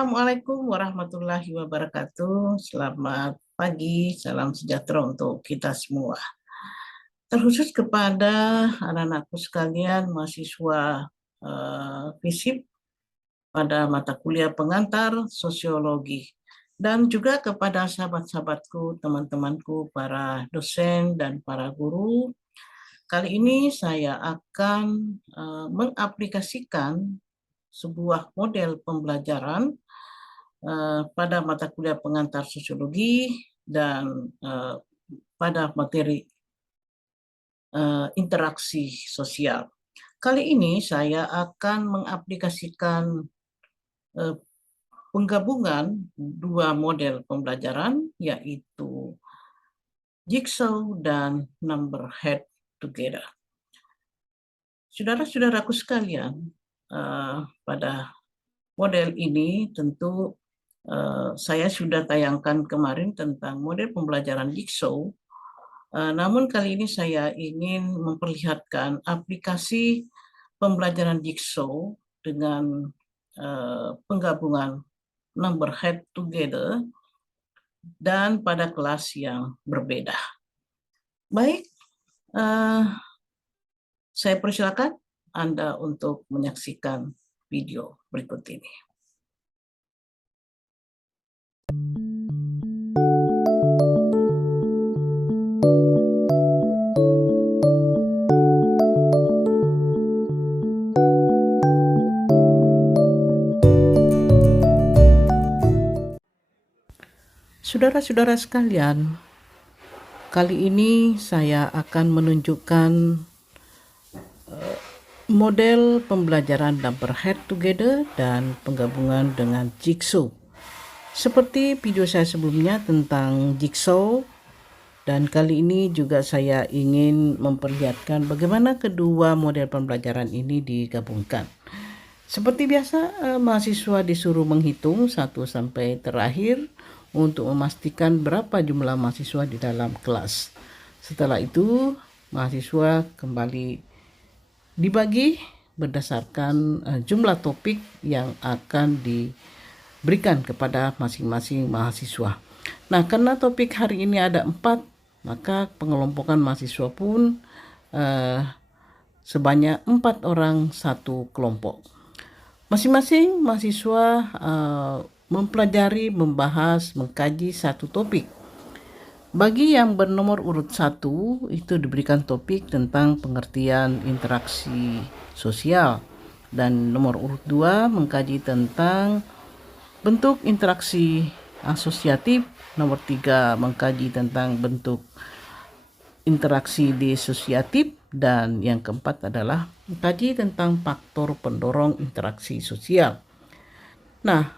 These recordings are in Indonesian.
Assalamualaikum warahmatullahi wabarakatuh. Selamat pagi, salam sejahtera untuk kita semua. Terkhusus kepada anak-anakku sekalian, mahasiswa FISIP pada mata kuliah pengantar sosiologi, dan juga kepada sahabat-sahabatku, teman-temanku, para dosen dan para guru. Kali ini saya akan mengaplikasikan sebuah model pembelajaran pada mata kuliah pengantar sosiologi dan pada materi interaksi sosial. Kali ini saya akan mengaplikasikan penggabungan dua model pembelajaran, yaitu Jigsaw dan Number Head Together. Saudara-saudaraku sekalian, pada model ini tentu saya sudah tayangkan kemarin tentang model pembelajaran Jigsaw, namun kali ini saya ingin memperlihatkan aplikasi pembelajaran Jigsaw dengan penggabungan Number Head Together dan pada kelas yang berbeda. Baik, saya persilakan Anda untuk menyaksikan video berikut ini. Saudara-saudara sekalian, kali ini saya akan menunjukkan model pembelajaran Number Head Together dan penggabungan dengan Jigsaw. Seperti video saya sebelumnya tentang Jigsaw, dan kali ini juga saya ingin memperlihatkan bagaimana kedua model pembelajaran ini digabungkan. Seperti biasa, mahasiswa disuruh menghitung 1 sampai terakhir untuk memastikan berapa jumlah mahasiswa di dalam kelas. Setelah itu, mahasiswa kembali dibagi berdasarkan jumlah topik yang akan diberikan kepada masing-masing mahasiswa. Nah, karena topik hari ini ada 4, maka pengelompokan mahasiswa pun sebanyak 4 orang satu kelompok. Masing-masing mahasiswa mempelajari, membahas, mengkaji satu topik. Bagi yang bernomor urut 1, itu diberikan topik tentang pengertian interaksi sosial. Dan nomor urut 2 mengkaji tentang bentuk interaksi asosiatif. Nomor 3 mengkaji tentang bentuk interaksi disosiatif. Dan yang keempat adalah mengkaji tentang faktor pendorong interaksi sosial. Nah,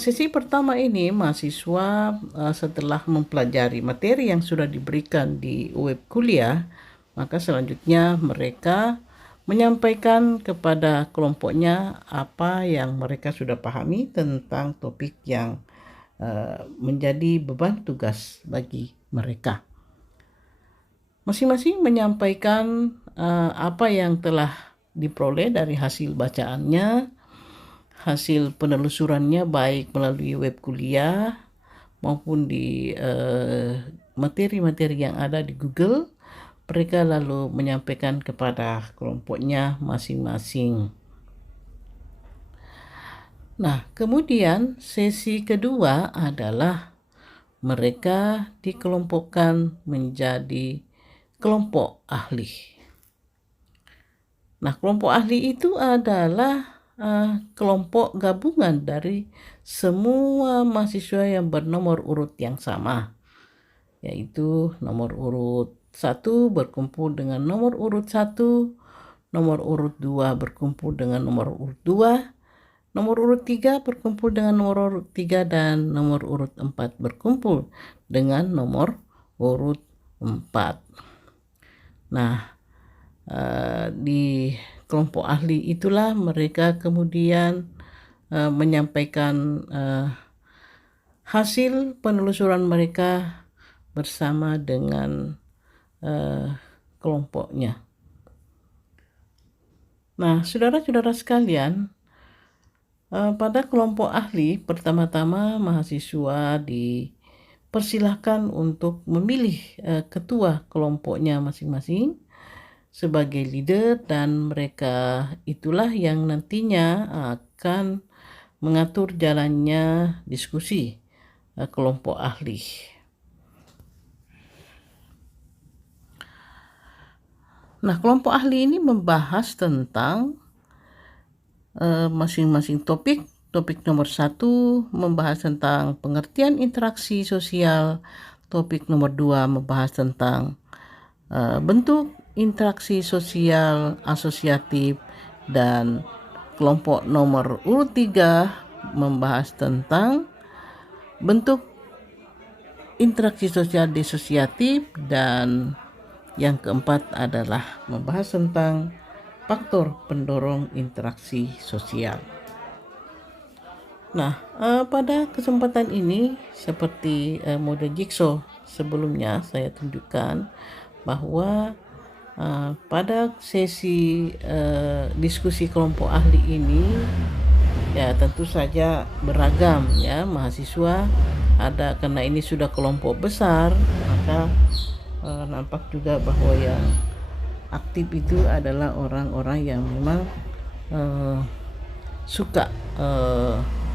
sesi pertama ini mahasiswa setelah mempelajari materi yang sudah diberikan di web kuliah, maka selanjutnya mereka menyampaikan kepada kelompoknya apa yang mereka sudah pahami tentang topik yang menjadi beban tugas bagi mereka. Masing-masing menyampaikan apa yang telah diperoleh dari hasil bacaannya, hasil penelusurannya baik melalui web kuliah maupun di materi-materi yang ada di Google. Mereka lalu menyampaikan kepada kelompoknya masing-masing. Nah, kemudian sesi kedua adalah mereka dikelompokkan menjadi kelompok ahli. Nah, kelompok ahli itu adalah kelompok gabungan dari semua mahasiswa yang bernomor urut yang sama, yaitu nomor urut 1 berkumpul dengan nomor urut 1, nomor urut 2 berkumpul dengan nomor urut 2, nomor urut 3 berkumpul dengan nomor urut 3, dan nomor urut 4 berkumpul dengan nomor urut 4. Nah, di kelompok ahli itulah mereka kemudian menyampaikan hasil penelusuran mereka bersama dengan kelompoknya. Nah, saudara-saudara sekalian, Pada kelompok ahli, pertama-tama mahasiswa dipersilahkan untuk memilih ketua kelompoknya masing-masing sebagai leader, dan mereka itulah yang nantinya akan mengatur jalannya diskusi kelompok ahli. Nah, kelompok ahli ini membahas tentang masing-masing topik. Topik nomor 1 membahas tentang pengertian interaksi sosial. Topik nomor 2 membahas tentang bentuk interaksi sosial asosiatif, dan kelompok nomor urut 3 membahas tentang bentuk interaksi sosial disosiatif, dan yang keempat adalah membahas tentang faktor pendorong interaksi sosial. Nah, pada kesempatan ini seperti model jigsaw sebelumnya saya tunjukkan bahwa pada sesi diskusi kelompok ahli ini ya tentu saja beragam ya mahasiswa ada, karena ini sudah kelompok besar, maka nampak juga bahwa yang aktif itu adalah orang-orang yang memang suka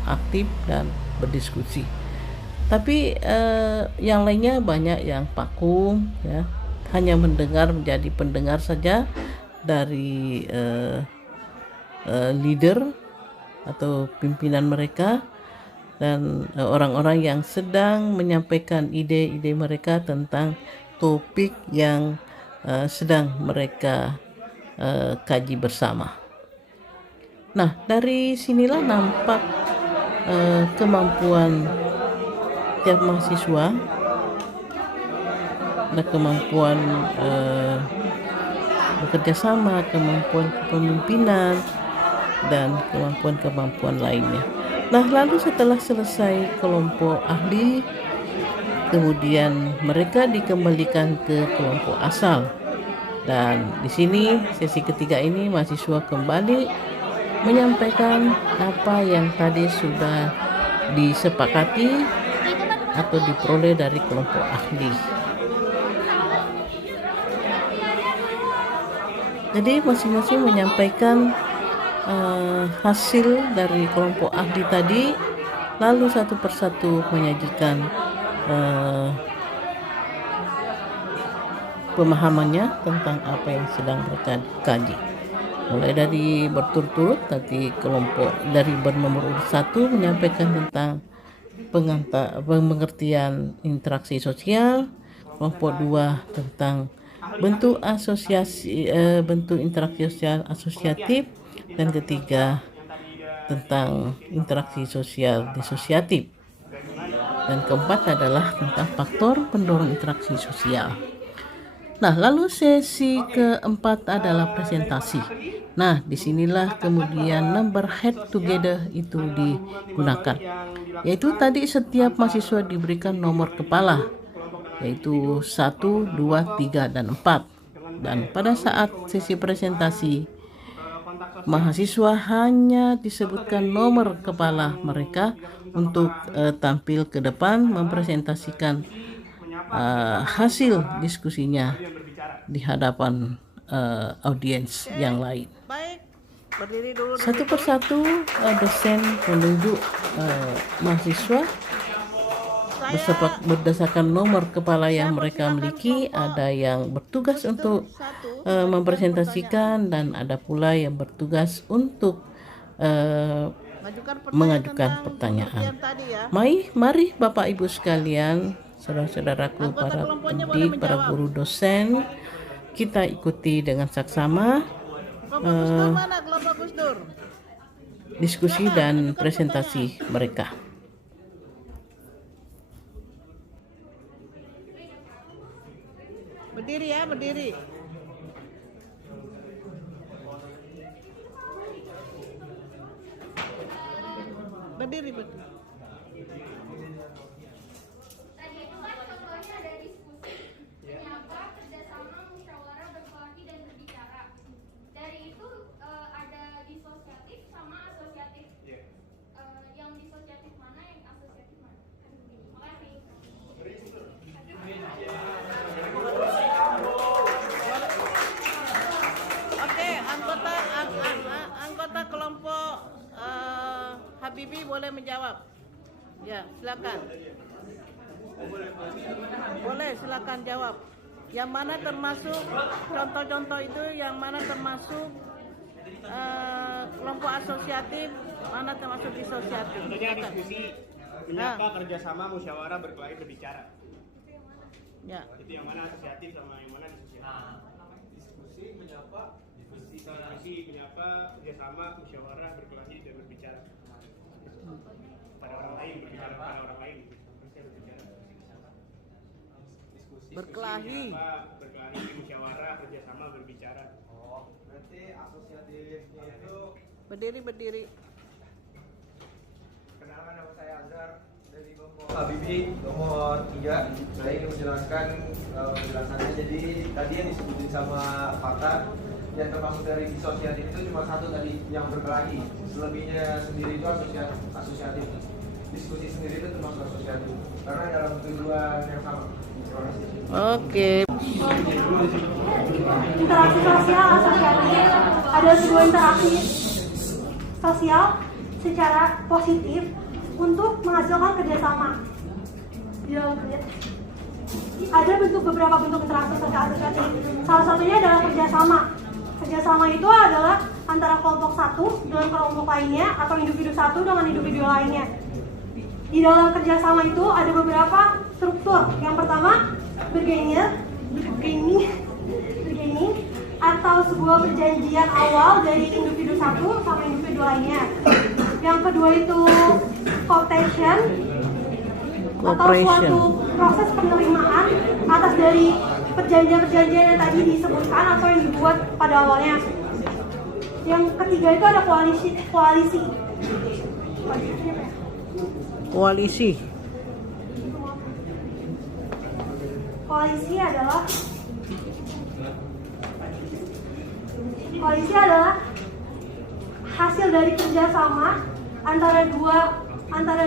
aktif dan berdiskusi. Tapi yang lainnya banyak yang vakum ya, hanya mendengar, menjadi pendengar saja dari leader atau pimpinan mereka, dan orang-orang yang sedang menyampaikan ide-ide mereka tentang topik yang sedang mereka kaji bersama. Nah, dari sinilah nampak kemampuan tiap mahasiswa, ada kemampuan bekerja sama, kemampuan kepemimpinan, dan kemampuan-kemampuan lainnya. Nah, lalu setelah selesai kelompok ahli, kemudian mereka dikembalikan ke kelompok asal. Dan di sini sesi ketiga ini mahasiswa kembali menyampaikan apa yang tadi sudah disepakati atau diperoleh dari kelompok ahli. Jadi masing-masing menyampaikan hasil dari kelompok ahli tadi, lalu satu persatu menyajikan pemahamannya tentang apa yang sedang mereka kaji. Mulai dari berturut-turut, tadi kelompok dari bernomor urut 1 menyampaikan tentang pengertian interaksi sosial, kelompok 2 tentang bentuk asosiasi bentuk interaksi sosial asosiatif, dan ketiga tentang interaksi sosial disosiatif, dan keempat adalah tentang faktor pendorong interaksi sosial. Nah, lalu sesi keempat adalah presentasi. Nah, disinilah kemudian number head together itu digunakan, yaitu tadi setiap mahasiswa diberikan nomor kepala, yaitu 1, 2, 3, dan 4. Dan pada saat sesi presentasi, mahasiswa hanya disebutkan nomor kepala mereka untuk tampil ke depan mempresentasikan hasil diskusinya di hadapan audiens yang lain. Satu persatu dosen menunjuk mahasiswa berdasarkan nomor kepala yang mereka miliki. Ada yang bertugas untuk mempresentasikan, dan ada pula yang bertugas untuk mengajukan pertanyaan. Mari Bapak Ibu sekalian, saudara-saudaraku, para pendidik, para guru dosen, kita ikuti dengan saksama diskusi dan presentasi mereka. Berdiri ya, berdiri. Berdiri. Tadi itu kan contohnya ada diskusi, menyapa, kerjasama, musyawarah, berkoordinasi, dan berbicara. Dari itu ada disosiatif sama asosiatif. Habibie boleh menjawab. Ya, silakan. Boleh, silakan jawab. Yang mana termasuk contoh-contoh itu, yang mana termasuk kelompok asosiatif, mana termasuk disosiatif? Contohnya diskusi, menyapa, kerjasama, musyawarah, berkelahi, berbicara. Ya. Itu yang mana asosiatif sama yang mana disosiatif? Diskusi, menyapa, kerjasama, musyawarah, berkelahi, dan berbicara. Pada orang lain, berbicara pada orang lain. Berbicara. Berkelahi. Berkelahi, musyawarah, kerjasama, berbicara. Oh, berarti asosiatifnya itu. Berdiri. Kenalkan, nama saya Azhar dari kelompok Habibie nomor 3. Saya ingin menjelaskan penjelasannya. Jadi tadi yang disebutin sama Fakta, yang termasuk dari disosiatif itu cuma satu tadi, yang berkelahi. Selebihnya sendiri itu asosiatif. Diskusi sendiri itu termasuk asosiatif karena dalam tujuan yang sama. Oke. Interaksi sosial asosiatif ada sebuah interaksi sosial secara positif untuk menghasilkan kerjasama. Ada beberapa bentuk interaksi sosial asosiatif. Salah satunya adalah kerjasama. Kerjasama itu adalah antara kelompok satu dengan kelompok lainnya atau individu satu dengan individu lainnya. Di dalam kerjasama itu ada beberapa struktur. Yang pertama, bargaining atau sebuah perjanjian awal dari individu satu sama individu lainnya. Yang kedua itu cooperation atau suatu proses penerimaan atas dari perjanjian-perjanjian yang tadi disebutkan atau yang dibuat pada awalnya. Yang ketiga itu ada koalisi. Koalisi adalah hasil dari kerjasama antara dua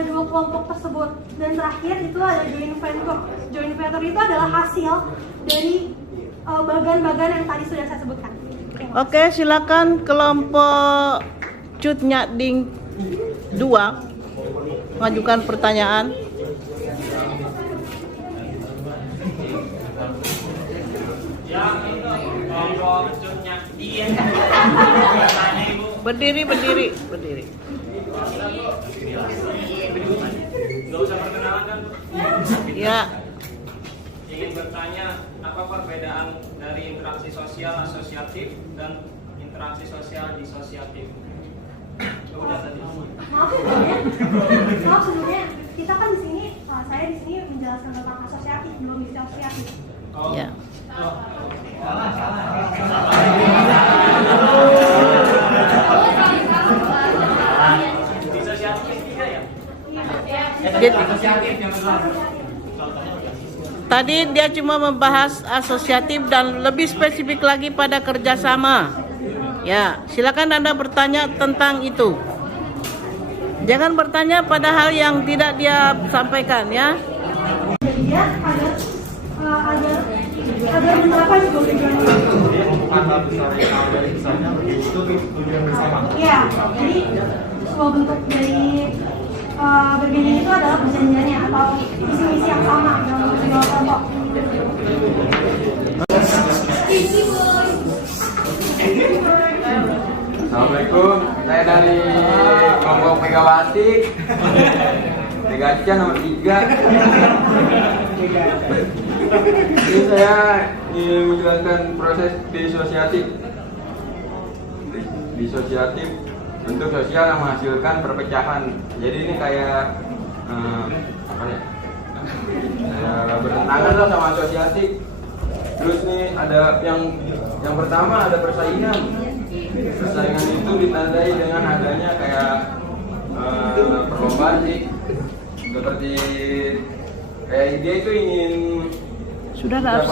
kelompok tersebut. Dan terakhir itu ada joint venture. Joint venture itu adalah hasil dari bagan-bagan yang tadi sudah saya sebutkan. Oke, silakan kelompok Cut Nyak Ding 2 mengajukan pertanyaan. Berdiri. Nggak usah perkenalan kan? Ya. Ingin bertanya, apa perbedaan dari interaksi sosial asosiatif dan interaksi sosial disosiatif? Udah tadi. Maaf sebelumnya, kita kan di sini, saya di sini menjelaskan tentang asosiatif, belum disosiatif. Ya. Disosiatif tiga ya? Tadi dia cuma membahas asosiatif dan lebih spesifik lagi pada kerjasama. Ya, silakan Anda bertanya tentang itu. Jangan bertanya pada hal yang tidak dia sampaikan, ya. Jadi dia agar menerapkan sebuah tujuan. Iya, jadi sebuah bentuk dari bargaining itu adalah perjanjiannya atau visi-misi yang sama dalam kedua kelompok. Assalamualaikum, saya dari kelompok Megawati. Megaca nomor 3. Ini saya ingin menjelaskan proses disosiatif. Disosiatif bentuk sosial yang menghasilkan perpecahan. Jadi ini kayak apa ya? Kayak bertentangan lah sama asosiatif. Terus nih ada yang pertama ada persaingan. Persaingan itu ditandai dengan adanya kayak perlombaan sih. Seperti kayak dia itu ingin Sudah ada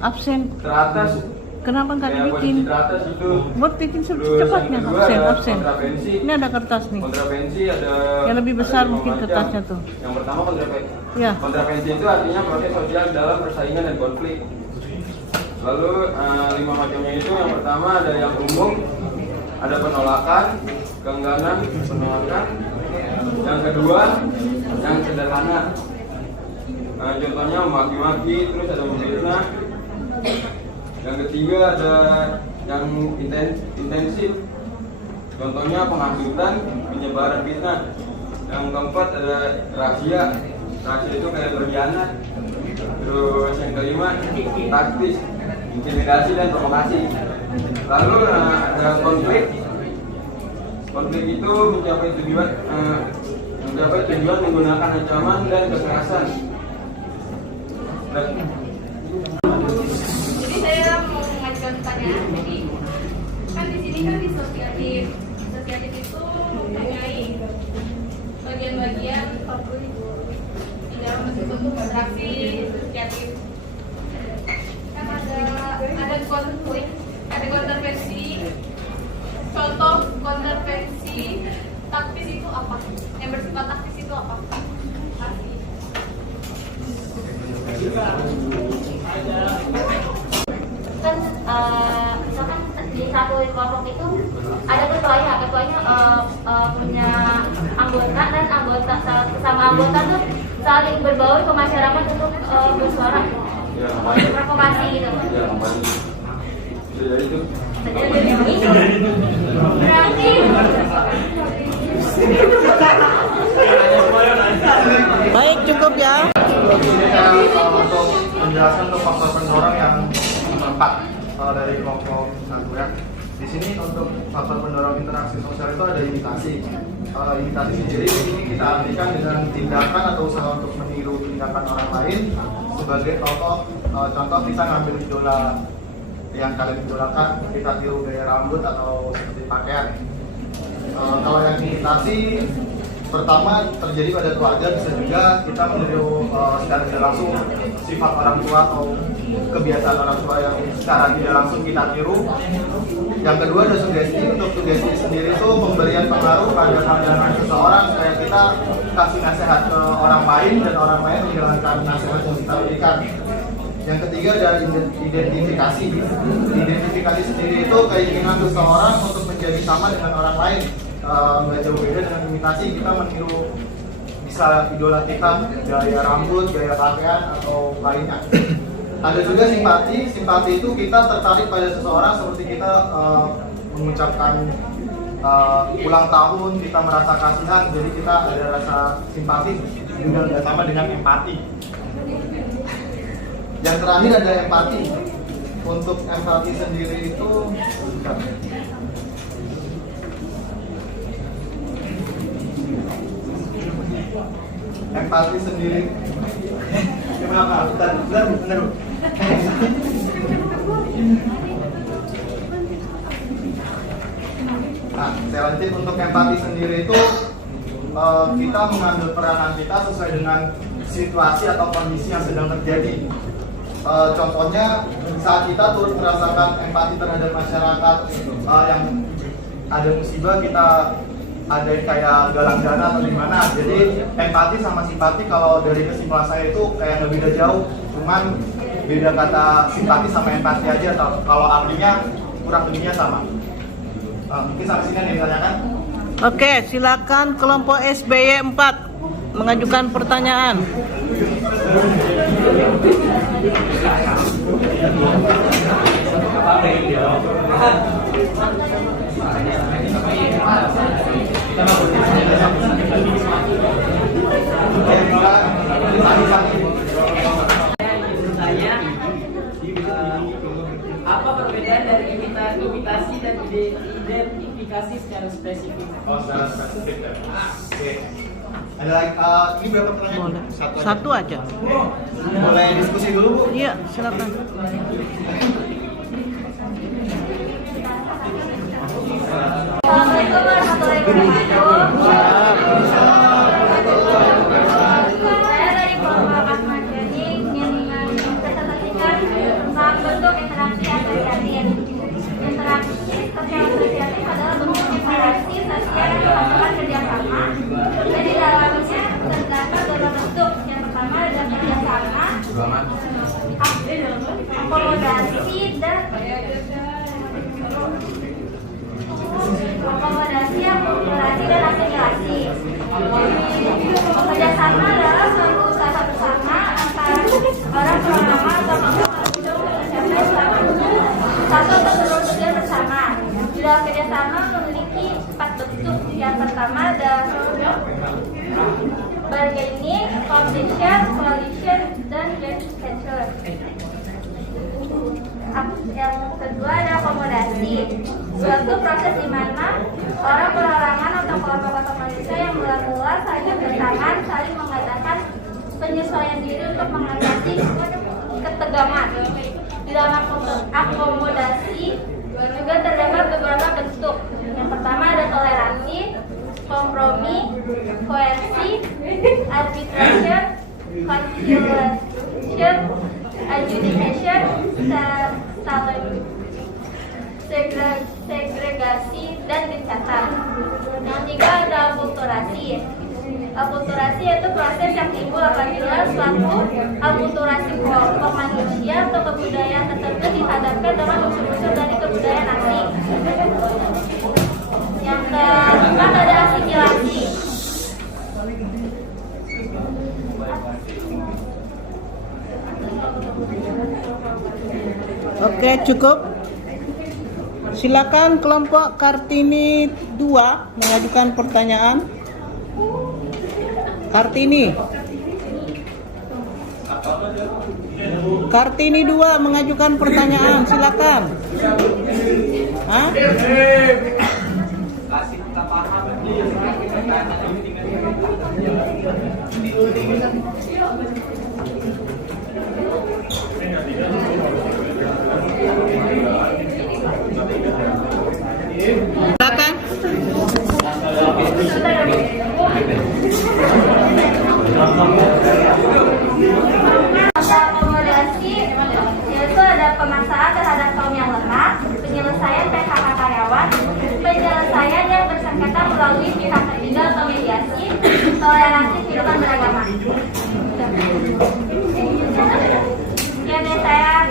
absen. teratas. Kenapa nggak Kayak dibikin? posisi teratas itu. Buat bikin Terus secepatnya yang kedua ada absen. kontravensi. Ini ada kertas nih. Kontravensi ada Yang lebih besar ada 5 mungkin macam. kertasnya tuh. Yang pertama kontravensi. Ya. Kontravensi itu artinya proses sosial dalam persaingan dan konflik. Lalu 5 macamnya itu yang pertama ada yang umum, ada penolakan, keengganan, penolakan, Yang kedua, yang sederhana. Contohnya maki-maki, terus ada memfitnah. Yang ketiga ada yang intensif. Contohnya penghasutan, penyebaran fitnah. Yang keempat ada rahasia. Rahasia itu kayak berkhianat. Terus yang kelima taktis, intimidasi dan provokasi. Lalu ada konflik. Konflik itu mencapai tujuan menggunakan ancaman dan kekerasan. Jadi saya mau mengajukan pertanyaan. Jadi kan di sini kan disosiatif. Disosiatif itu mempunyai bagian-bagian di dalam itu berinteraksi disosiatif. Kan ada konflik, ada kontroversi. Contoh kontroversi taktis itu apa? Yang bersifat taktis itu apa? Kan misalkan di satu kelompok itu ada ketuanya punya anggota, dan anggota sama anggota tuh saling berbaur ke masyarakat untuk bersuara, provokasi gitu. Berarti Baik, cukup ya. Untuk menjelaskan untuk faktor pendorong yang keempat dari kelompok satu ya. Di sini untuk faktor pendorong interaksi sosial itu ada imitasi. Imitasi sendiri ini kita artikan dengan tindakan atau usaha untuk meniru tindakan orang lain. Sebagai contoh kita ngambil idola yang kalian idolakan, kita tiru gaya rambut atau seperti pakaian. Kalau yang imitasi pertama terjadi pada keluarga, bisa juga kita meniru secara tidak langsung sifat orang tua atau kebiasaan orang tua yang secara tidak langsung kita tiru. Yang kedua ada sugesti. Untuk sugesti sendiri itu pemberian pengaruh pada pandangan seseorang supaya kita kasih nasihat ke orang lain dan orang lain menjalankan nasihat yang kita berikan. Yang ketiga ada identifikasi. Identifikasi sendiri itu keinginan seseorang untuk menjadi sama dengan orang lain. Nggak jauh beda dengan imitasi, kita meniru bisa idola kita, gaya rambut, gaya pakaian atau lainnya. Ada juga simpati. Simpati itu kita tertarik pada seseorang seperti kita mengucapkan ulang tahun, kita merasa kasihan, jadi kita ada rasa simpati, juga nggak sama dengan empati. Yang terakhir ada empati. Untuk empati sendiri itu empati sendiri kenapa? Bentar. Nah, saya lanjut. Untuk empati sendiri itu kita mengambil peranan kita sesuai dengan situasi atau kondisi yang sedang terjadi. Contohnya saat kita turut merasakan empati terhadap masyarakat yang ada musibah, kita ada kayak galang dana atau gimana. Jadi empati sama simpati kalau dari kesimpulan saya itu kayak nggak beda jauh, cuman beda kata simpati sama empati aja. Kalau artinya kurang lebihnya sama. Mungkin sampai sini yang ditanyakan. Oke, silakan kelompok SBY 4 mengajukan pertanyaan. Apa perbedaan dari imitasi dan identifikasi secara spesifik? Secara spesifik ya. Oke. Ada lagi, ini berapa pertanyaan? Boleh. Satu aja. Boleh diskusi dulu, Bu? Iya, silakan. Assalamualaikum warahmatullahi wabarakatuh. Saya dari kelompok Ahmad Yani yang mempresentasikan tentang bentuk interaksi asosiatif. Interaksi asosiatif adalah bentuk interaksi sosial yang melakukan kerjasama. Dan di dalamnya terdapat dua bentuk. Yang pertama adalah kerjasama, akomodasi dan akomodasi dan Modal kerjasama memiliki 4 bentuk. Yang pertama ada bargaining, competition, coalition, dan joint venture. Yang kedua ada akomodasi, suatu proses di mana orang perorangan atau kelompok manusia yang mula-mula saling bertangan, saling mengadakan penyesuaian diri untuk mengatasi ketegangan. Di dalam akomodasi juga terdapat beberapa bentuk. Yang pertama ada toleransi, kompromi, koersi, arbitration, conciliation, adjudication, segregasi, dan gencatan. Yang ketiga ada akulturasi. Akulturasi yaitu proses yang timbul apabila suatu akulturasi kelompok manusia atau kebudayaan tertentu dihadapkan dengan unsur-unsur dari kebudayaan asing. Yang keempat ada asimilasi. Oke, cukup. Silakan kelompok Kartini 2 mengajukan pertanyaan. Kartini 2 mengajukan pertanyaan, silakan. Hah? Silakan. Akomodasi yaitu ada pemaksaan terhadap kaum yang lemah, penyelesaian PHK karyawan, penyelesaian yang bersengketa melalui pihak ketiga atau mediasi, toleransi kehidupan beragama. Ya, deh, saya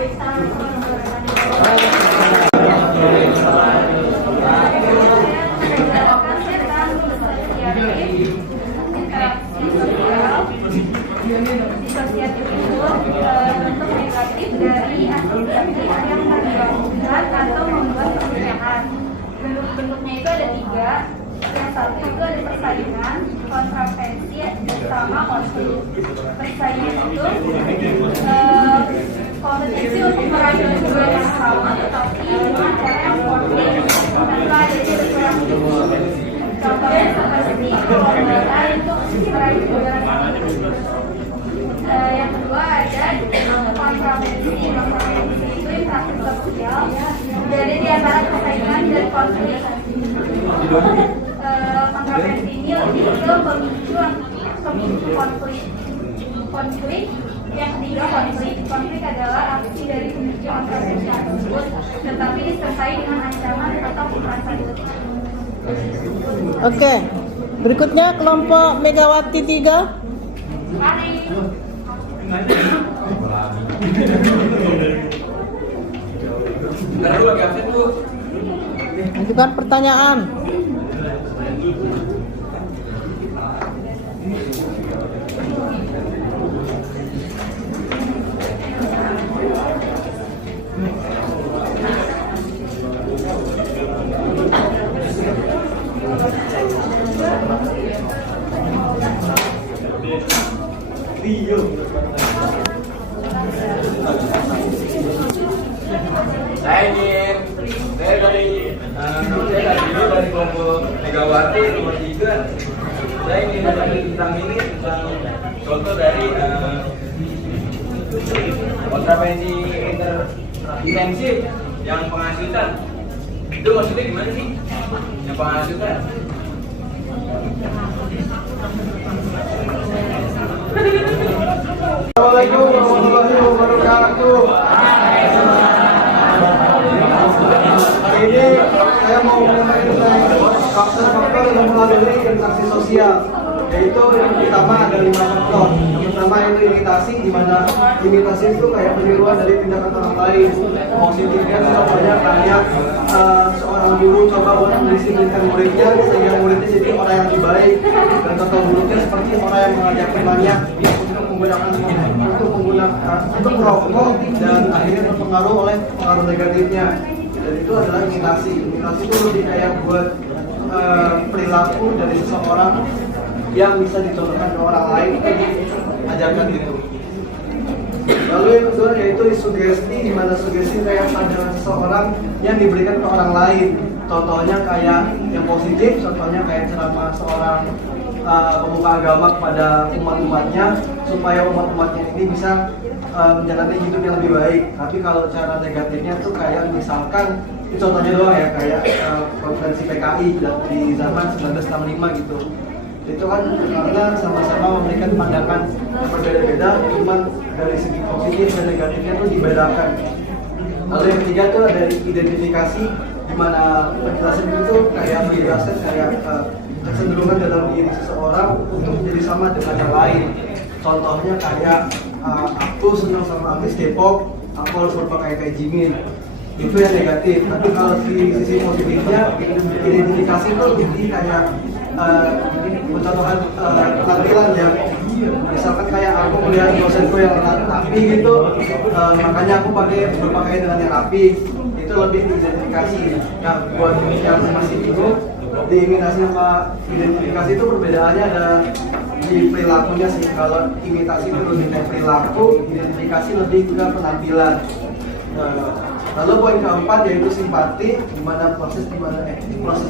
disosiatif itu bentuk negatif dari asosiasi yang menggabungkan atau membuat perbedaan. Bentuk-bentuknya itu ada 3. Yang satu itu ada persaingan, kontravensi, sama konflik. Persaingan itu kompetisi untuk meraih tujuan yang sama, tetapi dengan cara yang konflik tanpa adanya berkurang. Contohnya seperti lomba untuk meraih tujuan yang sama. Yang kedua ada kontravensi. Kontravensi itu interaksi sosial. Jadi di antara persaingan dan konflik. Kontravensi ini lebih ke pemicu konflik. Yang ketiga konflik. Konflik adalah aksi dari pemicu kontravensi tersebut, tetapi disertai dengan ancaman atau kekerasan. Oke. Berikutnya kelompok Megawati 3. Mari. Ajukan pertanyaan. Saya dari kelompok Megawati nomor 3. Saya ingin tentang contoh dari kontravensi intensif yang penghasutan. Itu maksudnya gimana sih? Yang penghasutan? Assalamualaikum warahmatullahi wabarakatuh. Hari ini saya mau menyampaikan faktor-faktor yang mempengaruhi interaksi sosial, yaitu yang pertama ada 5 faktor. Yang pertama itu imitasi, di mana imitasi itu kayak peniruan dari tindakan orang lain. Positifnya contohnya kayak seorang guru coba buat mendisiplinkan muridnya sehingga muridnya jadi orang yang lebih baik, dan contoh buruknya seperti orang yang mengajak temannya untuk merokok dan akhirnya terpengaruh oleh pengaruh negatifnya. Jadi itu adalah imitasi. Imitasi itu lebih kayak buat perilaku dari seseorang yang bisa dicontohkan ke orang lain, ajarkan gitu. Lalu yang kedua yaitu sugesti, di mana sugesti kayak pandangan seseorang yang diberikan ke orang lain. Contohnya kayak yang positif, contohnya kayak ceramah seorang pemuka agama kepada umat-umatnya supaya umat-umatnya ini bisa menjalani hidup yang lebih baik. Tapi kalau cara negatifnya tuh kayak misalkan, ini contohnya doang ya, kayak konferensi PKI di zaman 1965 gitu. Itu kan karena sama-sama memberikan pandangan yang berbeda-beda, cuma dari segi positif dan negatifnya tuh dibedakan. Lalu yang ketiga tuh ada identifikasi, di mana penjelasan itu kayak menjelaskan kayak kecenderungan dalam diri seseorang untuk menjadi sama dengan yang lain. Contohnya kayak aku senang sama artis K-pop, aku harus berpakaian kayak Jimin. Itu yang negatif. Tapi kalau di sisi positifnya, identifikasi itu lebih kayak mencontohkan penampilan ya. Misalkan kayak aku melihat dosenku yang rapi gitu, makanya aku berpakaian dengan yang rapi. Itu lebih identifikasi. Nah, buat yang masih bingung, diimitasi sama identifikasi itu perbedaannya ada di perilakunya sih. Kalau imitasi itu lebih kayak perilaku, identifikasi lebih ke penampilan. Lalu poin keempat yaitu simpati, di mana proses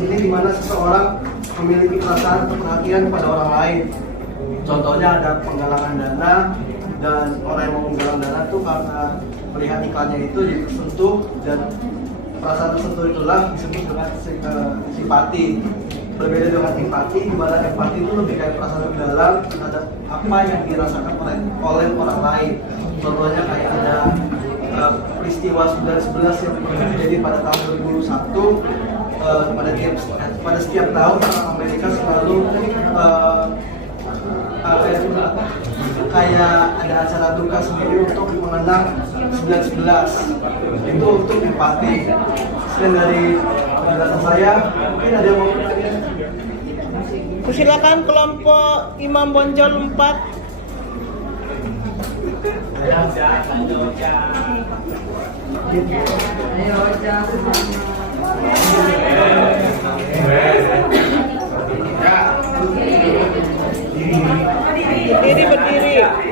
ini di mana seseorang memiliki perasaan atau perhatian kepada orang lain. Contohnya ada penggalangan dana, dan orang yang mau menggalang dana tuh karena melihat iklannya itu jadi tersentuh, dan perasaan tersentuh itulah disebut dengan simpati. Berbeda dengan empati, di mana empati itu lebih kayak perasaan mendalam terhadap apa yang dirasakan oleh orang lain. Contohnya kayak ada peristiwa 9/11 yang terjadi pada tahun 2001. Pada setiap tahun orang Amerika selalu kayak ada acara duka sendiri untuk mengenang 9/11. Itu untuk empati. Selain dari penjelasan saya, mungkin ada yang mau bertanya? Silakan kelompok Imam Bonjol 4.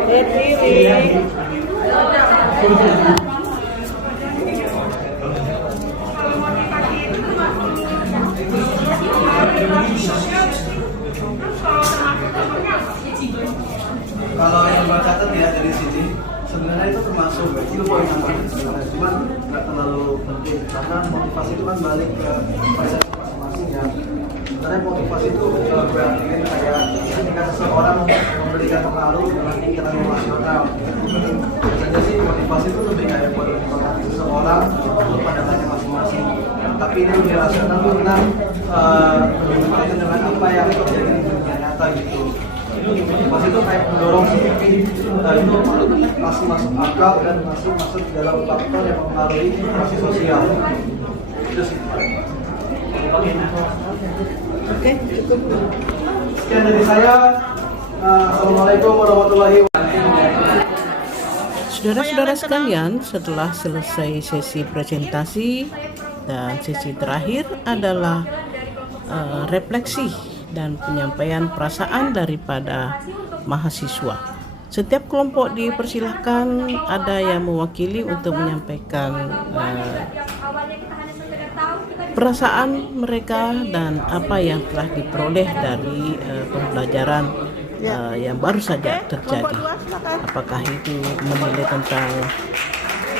Berdiri. Kalau yang berkata ya dari sini, sebenarnya itu termasuk itu poin yang sebenarnya, cuman nggak terlalu penting karena motivasi itu kan balik ke proses masing-masing ya. Sebenarnya motivasi itu berarti kayak ketika seseorang memberikan pengaruh dengan pikiran emosional. Biasanya sih motivasi itu lebih kayak buat mempengaruhi seseorang untuk pandangannya masing-masing. Tapi ini lebih rasional tentang berkaitan dengan apa yang terjadi di dunia nyata gitu. Motivasi itu kayak mendorong seperti itu masih masuk akal dan masih masuk dalam faktor yang mempengaruhi interaksi sosial. Itu sih. Oke, cukup. Sekian dari saya. Assalamualaikum warahmatullahi wabarakatuh. Saudara-saudara sekalian, setelah selesai sesi presentasi dan sesi terakhir adalah refleksi dan penyampaian perasaan daripada mahasiswa. Setiap kelompok dipersilahkan ada yang mewakili untuk menyampaikan perasaan mereka dan apa yang telah diperoleh dari pembelajaran yang baru saja terjadi. Apakah itu menilai tentang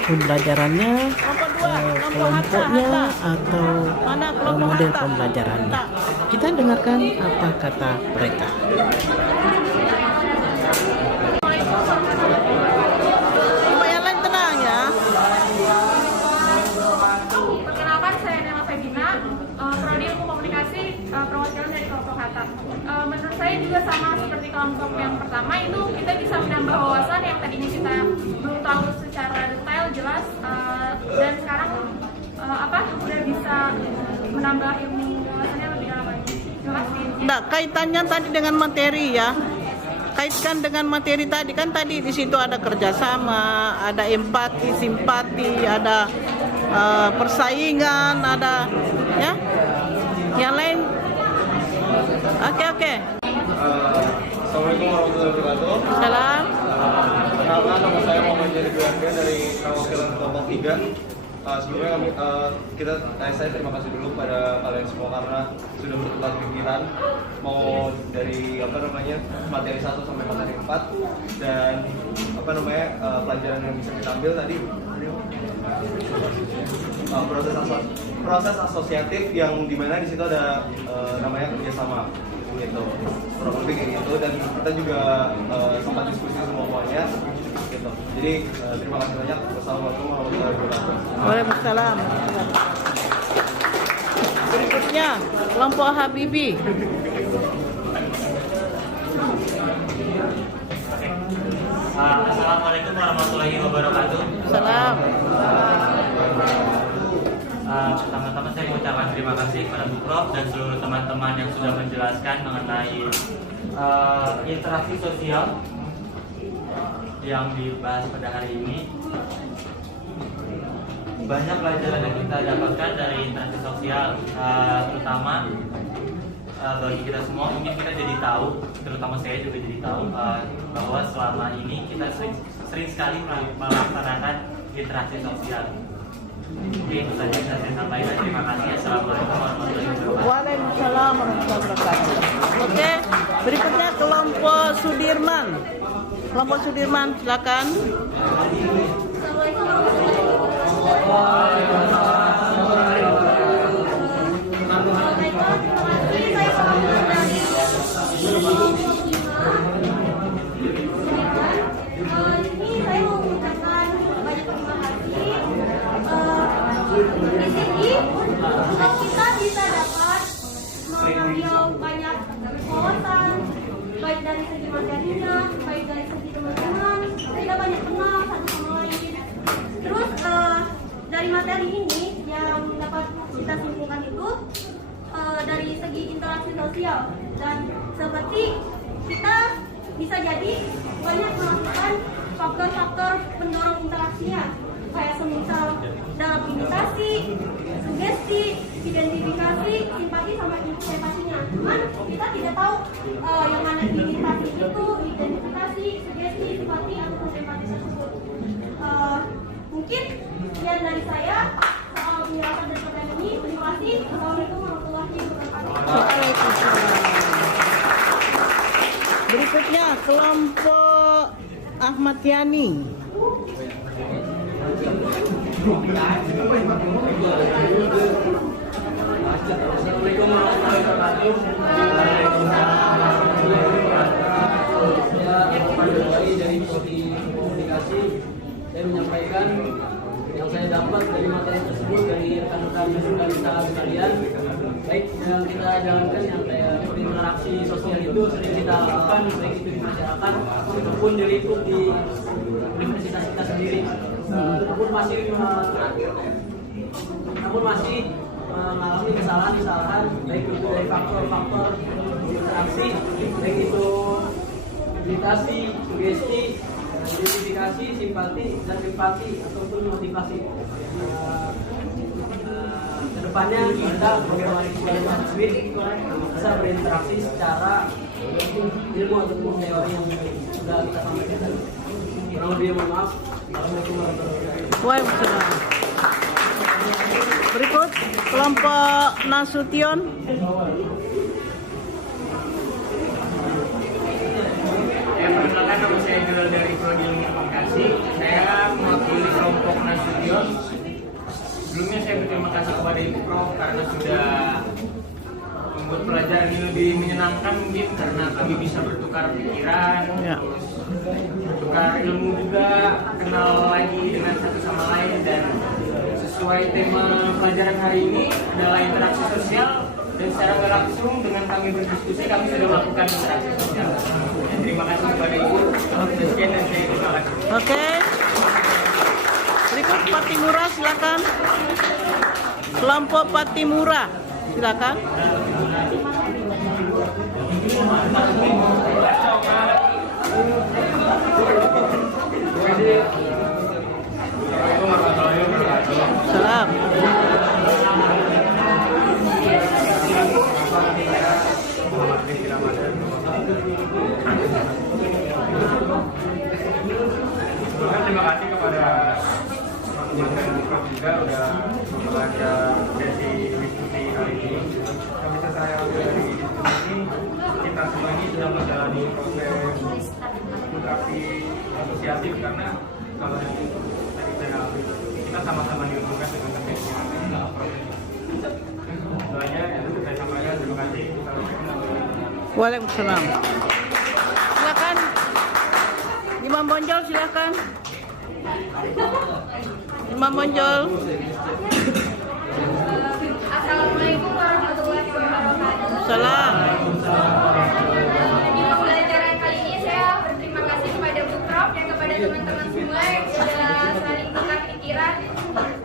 pembelajarannya, kelompoknya, atau model pembelajarannya. Kita dengarkan apa kata mereka. Yang lain tenang ya. Perkenalkan, saya Nela Febina, Prodi Ilmu Komunikasi, perwakilan dari kelompok Hatta. Menurut saya juga sama seperti kelompok yang pertama, itu kita bisa menambah wawasan yang tadinya kita belum tahu secara detail jelas, dan sekarang udah bisa menambah ilmu wawasannya lebih dalam lagi. Terima kasih. Nah, kaitannya tadi dengan materi ya. Kaitkan dengan materi tadi kan tadi di situ ada kerjasama, ada empati, simpati, ada persaingan, ada ya. Yang lain. Oke. Assalamualaikum warahmatullahi wabarakatuh. Salam. Perkenalkan, nama saya Muhammad Jadi Biarga dari perwakilan kelompok 3. Sebelumnya saya terima kasih dulu pada kalian semua karena sudah bertukar pikiran mau dari materi 1 sampai materi 4 dan pelajaran yang bisa kita ambil tadi proses asosiatif yang dimana di situ ada namanya kerjasama gitu, kurang lebih kayak gitu, dan kita juga sempat diskusi semuanya gitu. Jadi terima kasih banyak. Wassalamualaikum warahmatullahi wabarakatuh. Waalaikumsalam. Berikutnya kelompok Habibi. Assalamualaikum warahmatullahi wabarakatuh. Salam. Pertama-tama saya mengucapkan terima kasih kepada Bu Prof dan seluruh teman-teman yang sudah menjelaskan mengenai interaksi sosial yang dibahas pada hari ini. Banyak pelajaran yang kita dapatkan dari interaksi sosial, terutama bagi kita semua mungkin kita jadi tahu, terutama saya juga jadi tahu bahwa selama ini kita sering sekali melaksanakan interaksi sosial. Oke, itu saja yang saya sampaikan. Terima kasih. Assalamualaikum warahmatullahi wabarakatuh. Waalaikumsalam warahmatullahi wabarakatuh. Oke, berikutnya kelompok Sudirman. Kelompok Sudirman, silakan. Di sini kita bisa dapat mengambil banyak wawasan, baik dari segi materinya, baik dari segi teman-teman, kita banyak kenal satu sama lain. Terus dari materi ini yang dapat kita simpulkan itu dari segi interaksi sosial, dan seperti kita bisa jadi banyak melakukan faktor-faktor pendorong interaksinya, kayak semisal dalam imitasi, sugesti, identifikasi, simpati, sama empatinya. Cuman kita tidak tahu yang mana imitasi itu, identifikasi, sugesti, simpati, ataupun empati tersebut. Mungkin sekian dari saya soal penjelasan dan pertanyaan ini. Terima kasih. Assalamualaikum warahmatullahi wabarakatuh. Berikutnya kelompok Ahmad Yani. Assalamualaikum warahmatullahi wabarakatuh. Saya dari Prodi Komunikasi. Saya menyampaikan yang saya dapat dari materi tersebut dari rekan-rekan jurnalis sekalian. Baik yang kita jalankan yang kayak interaksi sosial itu sering kita lakukan baik itu di masyarakat maupun di lingkup di universitas kita sendiri. Namun masih mengalami kesalahan baik itu dari faktor-faktor interaksi, baik itu imitasi, sugesti, identifikasi, simpati, dan empati ataupun motivasi. Kedepannya kita sebagai mahasiswa dan mahasiswi bisa berinteraksi secara ilmu ataupun teori yang sudah kita sampaikan. Kurang lebih mohon maaf. Assalamualaikum warahmatullahi wabarakatuh. Waalaikumsalam. Berikut kelompok Nasution. Perkenalkan, nama saya Gerald dari Prodi Komunikasi. Saya mewakili kelompok Nasution. Sebelumnya saya berterima kasih kepada Ibu Prof karena sudah membuat pelajaran ini lebih menyenangkan, mungkin karena kami bisa bertukar pikiran, terus bertukar ilmu juga, kenal lagi dengan satu sama lain, dan sesuai tema pelajaran hari ini adalah interaksi sosial, dan secara nggak langsung dengan kami berdiskusi kami sudah melakukan interaksi sosial. Dan terima kasih kepada Ibu. Sekian dan saya terima kasih. Oke. Berikut Patimura, silakan. Kelompok Patimura, silakan. Salam. Waalaikumsalam. Silakan. Imam Bonjol silakan. Imam Bonjol. Assalamualaikum warahmatullahi wabarakatuh. Salam. Di pembelajaran kali ini saya berterima kasih kepada Bu Prof dan kepada teman-teman semua yang sudah saling tukar pikiran.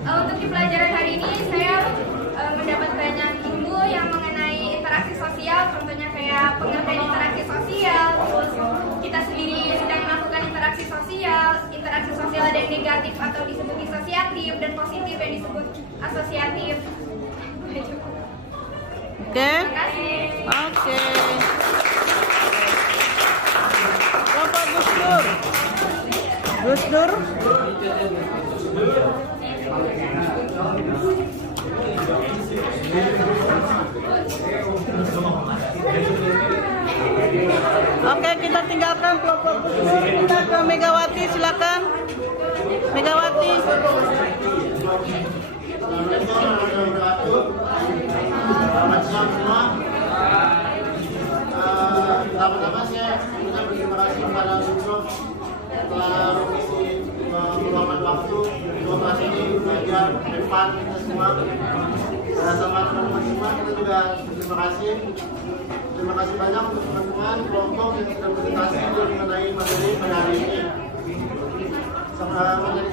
Untuk di pelajaran hari ini saya mendapat banyak ilmu yang mengenai interaksi sosial, contohnya kayak pengertian interaksi sosial, terus kita sendiri sedang melakukan interaksi sosial ada yang negatif atau disebut disosiatif dan positif yang disebut asosiatif. Oke. Terima kasih. Oke. Bapak Gus Dur. Gus Dur. Oke, kita tinggalkan kelompok Gus Dur. Kita ke Megawati, silakan. Megawati. Selamat siang semua. Pertama-tama saya berterima kasih kepada Bro telah mengisi meluangkan waktu untuk kelas ini belajar depan kita semua. Sama teman-teman semua kita juga berterima kasih. Terima kasih banyak untuk teman-teman kelompok yang sudah presentasi mengenai materi pada hari ini. Materi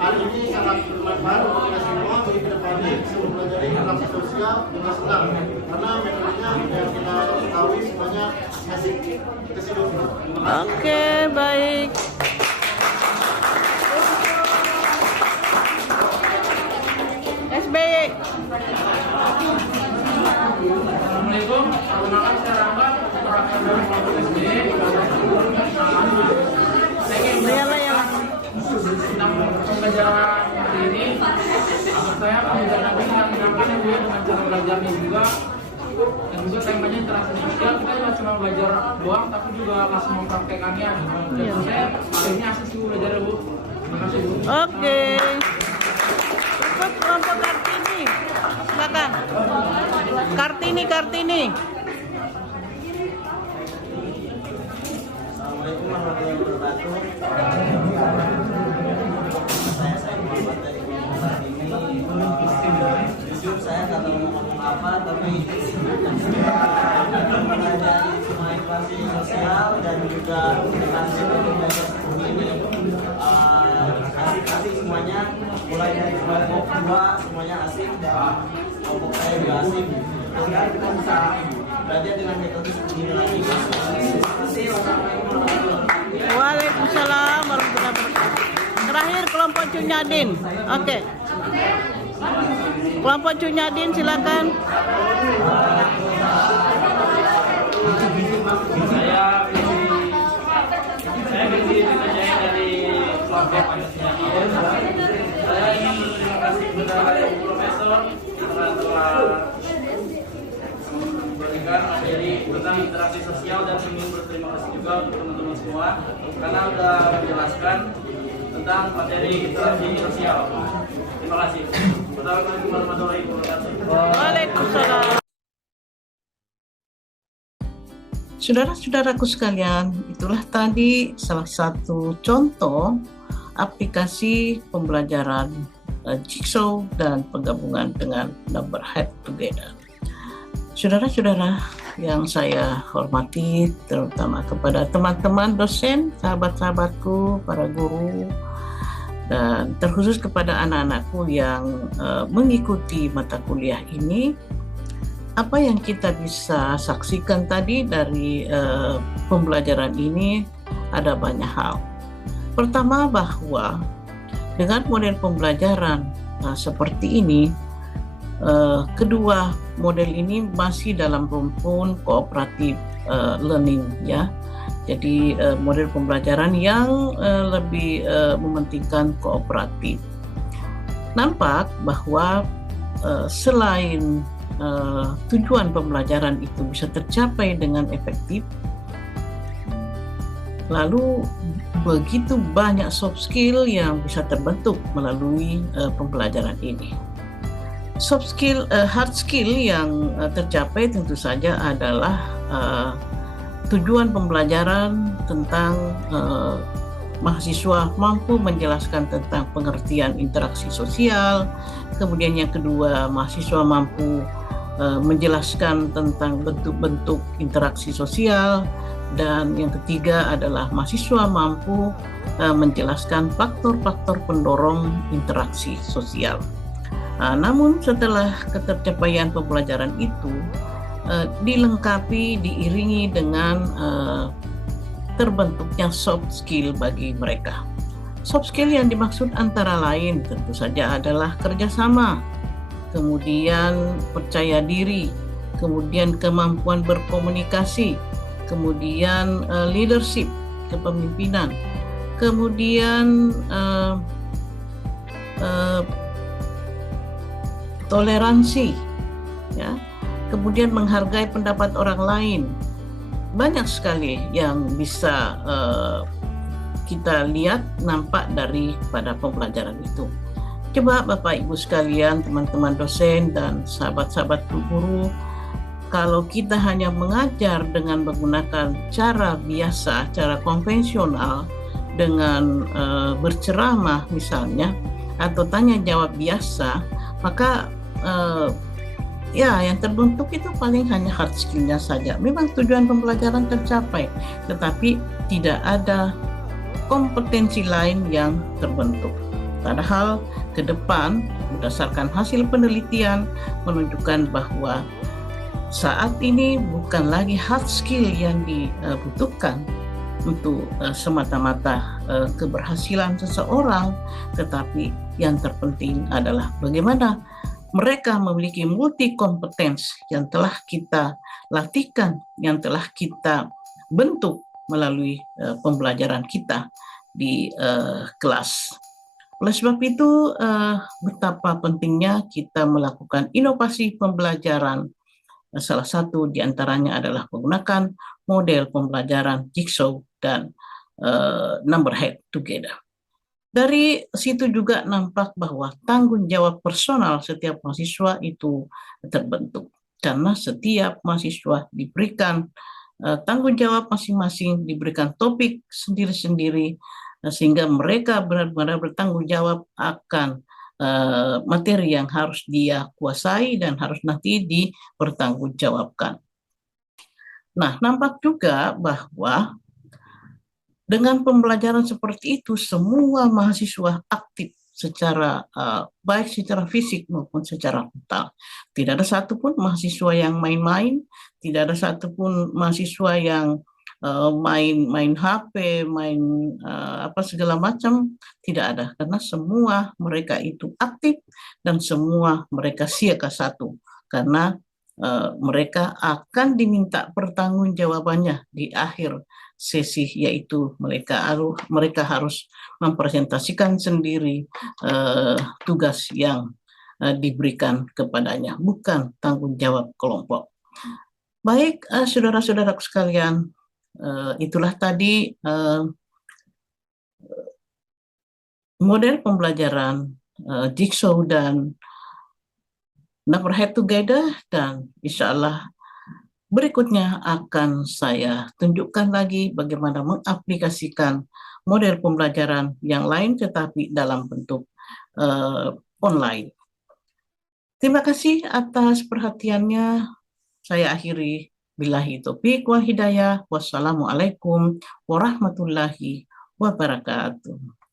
hari ini sangat bermanfaat untuk kita semua bagi kedepannya bisa mempelajari interaksi sosial dengan senang karena metodenya yang kita ketahui semuanya asik. Terima kasih. Oke, baik. SBY. Assalamualaikum, perkenalkan saya Rangga, perwakilan dari kelompok SBY. Saya ingin tentang pembelajaran hari ini. Saya pembelajaran nanti akan menyampaikan dengan cara belajarnya juga. Dan juga temanya interaksi sosial. Kita tidak cuma belajar doang, tapi juga langsung mempraktekannya. Dan saya hari ini asik sih belajar Bu. Terima kasih Bu. Oke. Ikut kelompok Kartini. Silakan. Kartini. Assalamualaikum warahmatullahi wabarakatuh. Saya Muhammad dari kelompok Kartini. Jujur saya nggak tahu mau ngomong apa, tapi mempelajari semua interaksi sosial dan juga interaksi untuk belajar seperti ini asik-asik semuanya, mulai dari kelompok 2 semuanya asik dan kelompok saya juga asik. Sekarang kita bisa belajar dengan metode seperti ini lagi. Terima kasih. Waalaikumsalam warahmatullahi wabarakatuh. Terakhir kelompok Cunyadin. Oke. Kelompok Cunyadin silakan. Saya Bisi Wijaya dari kelompok Pancasila. Saya ingin berterima kasih kepada Ibu Profesor telah memberikan materi tentang interaksi sosial dan ingin berterima kasih juga untuk teman-teman semua karena sudah menjelaskan tentang materi interaksi sosial. Terima kasih. Assalamualaikum warahmatullahi wabarakatuh. Waalaikumsalam. Saudara-saudaraku sekalian, itulah tadi salah satu contoh aplikasi pembelajaran Jigsaw dan penggabungan dengan Number Head Together. Saudara-saudara yang saya hormati, terutama kepada teman-teman dosen, sahabat-sahabatku, para guru, dan terkhusus kepada anak-anakku yang mengikuti mata kuliah ini, apa yang kita bisa saksikan tadi dari pembelajaran ini ada banyak hal. Pertama, bahwa dengan model pembelajaran seperti ini, kedua model ini masih dalam rumpun cooperative learning, ya. Jadi model pembelajaran yang lebih mementingkan kooperatif. Nampak bahwa selain tujuan pembelajaran itu bisa tercapai dengan efektif, lalu begitu banyak soft skill yang bisa terbentuk melalui pembelajaran ini. Soft skill, hard skill yang tercapai tentu saja adalah tujuan pembelajaran tentang mahasiswa mampu menjelaskan tentang pengertian interaksi sosial, kemudian yang kedua mahasiswa mampu menjelaskan tentang bentuk-bentuk interaksi sosial, dan yang ketiga adalah mahasiswa mampu menjelaskan faktor-faktor pendorong interaksi sosial. Namun setelah ketercapaian pembelajaran itu dilengkapi, diiringi dengan terbentuknya soft skill bagi mereka. Soft skill yang dimaksud antara lain tentu saja adalah kerjasama, kemudian percaya diri, kemudian kemampuan berkomunikasi, kemudian leadership, kepemimpinan, kemudian toleransi, ya, kemudian menghargai pendapat orang lain. Banyak sekali yang bisa kita lihat nampak daripada pembelajaran itu. Coba Bapak Ibu sekalian, teman-teman dosen dan sahabat-sahabat guru, kalau kita hanya mengajar dengan menggunakan cara biasa, cara konvensional, dengan berceramah misalnya, atau tanya jawab biasa, maka ya yang terbentuk itu paling hanya hard skill-nya saja. Memang tujuan pembelajaran tercapai, tetapi tidak ada kompetensi lain yang terbentuk. Padahal ke depan berdasarkan hasil penelitian menunjukkan bahwa saat ini bukan lagi hard skill yang dibutuhkan untuk semata-mata keberhasilan seseorang, tetapi yang terpenting adalah bagaimana mereka memiliki multi kompetens yang telah kita latihkan, yang telah kita bentuk melalui pembelajaran kita di kelas. Oleh sebab itu, betapa pentingnya kita melakukan inovasi pembelajaran. Salah satu di antaranya adalah menggunakan model pembelajaran Jigsaw dan Numberhead Together. Dari situ juga nampak bahwa tanggung jawab personal setiap mahasiswa itu terbentuk, karena setiap mahasiswa diberikan tanggung jawab masing-masing, diberikan topik sendiri-sendiri, sehingga mereka benar-benar bertanggung jawab akan materi yang harus dia kuasai dan harus nanti dipertanggungjawabkan. Nah, nampak juga bahwa dengan pembelajaran seperti itu, semua mahasiswa aktif secara baik secara fisik maupun secara mental. Tidak ada satupun mahasiswa yang main-main, tidak ada satupun mahasiswa yang main HP, main segala macam, tidak ada, karena semua mereka itu aktif dan semua mereka siaga satu, karena mereka akan diminta pertanggungjawabannya di akhir sesi, yaitu mereka harus mempresentasikan sendiri tugas yang diberikan kepadanya, bukan tanggung jawab kelompok. Baik, saudara-saudaraku sekalian, itulah tadi model pembelajaran Jigsaw dan Numberhead Together, dan insya Allah berikutnya akan saya tunjukkan lagi bagaimana mengaplikasikan model pembelajaran yang lain tetapi dalam bentuk online. Terima kasih atas perhatiannya. Saya akhiri. Billahi taufiq wal hidayah. Wassalamualaikum warahmatullahi wabarakatuh.